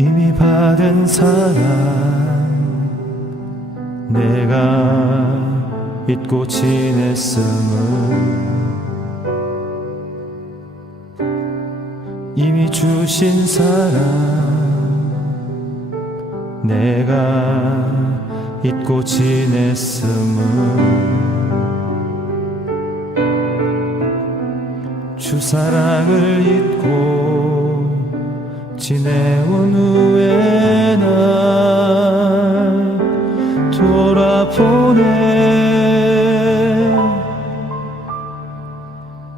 이미 받은 사랑 내가 잊고 지냈음을 이미 주신 사랑 내가 잊고 지냈음을 주 사랑을 잊고 지내온 후에 날 돌아보네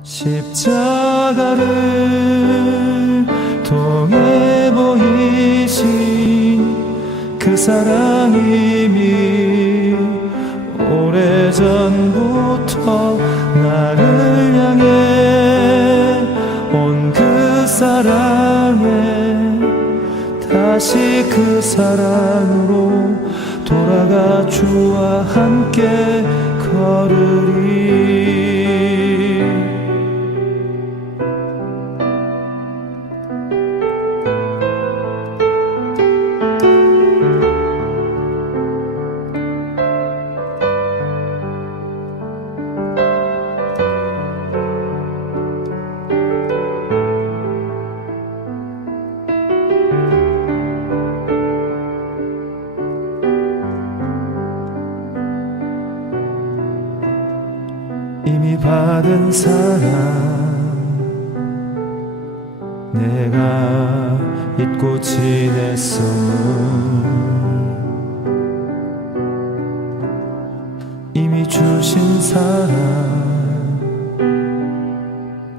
십자가를 통해 보이신 그 사랑이미 오래전부터 나를 향해 다시 그 사랑으로 돌아가 주와 함께 걸으리 이미 받은 사랑. 내가 잊고 지냈음을. 이미 주신 사랑.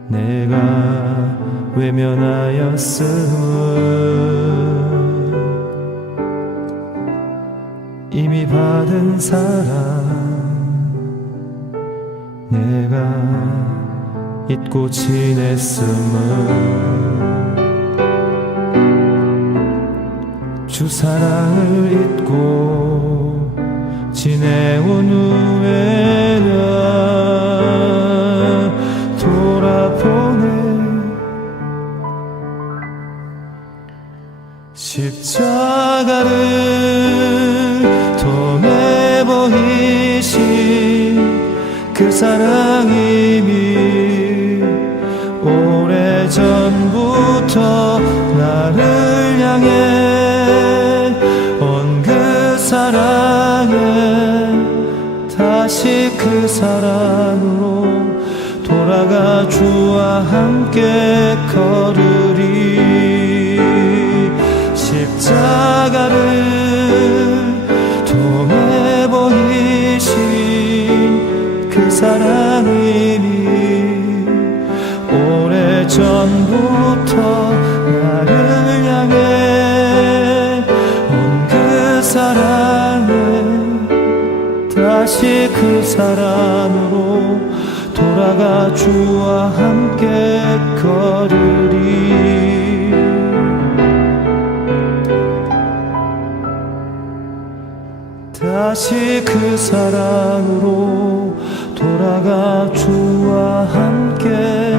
내가 외면하였음을. 이미 받은 사랑 잊고 지냈음을 주 사랑을 잊고 지내온 후에 나 돌아보네 십자가를 통해 보이신 그 사랑이 사랑에 다시 그 사랑으로 돌아가 주와 함께 걸으리. 십자가를 통해 보이신 그 사랑 다시 그 사랑으로 돌아가 주와 함께 걸으리. 다시 그 사랑으로 돌아가 주와 함께